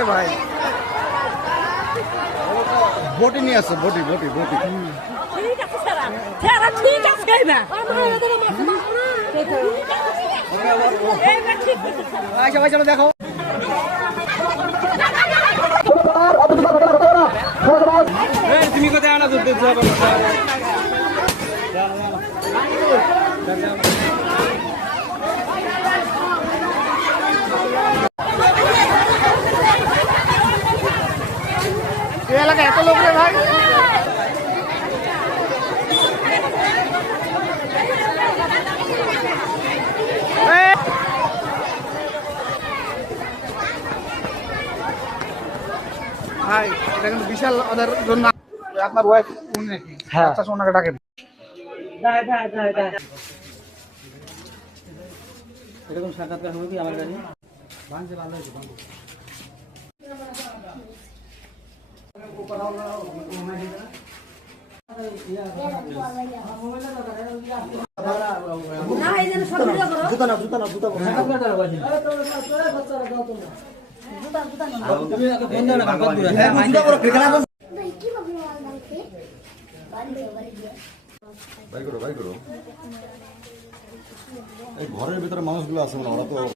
রে ভাই। বটি নিয়ে আসছে, বটি বটি বটি। ঠিক আছে স্যার, স্যার ঠিক আছে না আচ্ছা ভাই চলো দেখো। তুমি কোথায় আনা দুধ এলাকা এত লোক রে ভাই। ভাই এটা কিন্তু বিশাল ওদের জন্য। আপনার ওয়াইফ উনি নাকি? হ্যাঁ। আচ্ছা ওনাকে ডাকেন। এরকম সাক্ষাৎকার হবে কি আমার কাছে? জুতা না জুতা না জুতা সাক্ষাৎকার হবে। তুমি আগে ফোন দাও না, কাগজ দিও। জুতা পরে ফেকানা বল। বাই করো বাই করো। এই ঘরের ভিতরে মানুষগুলো আছে মানে ওরা তো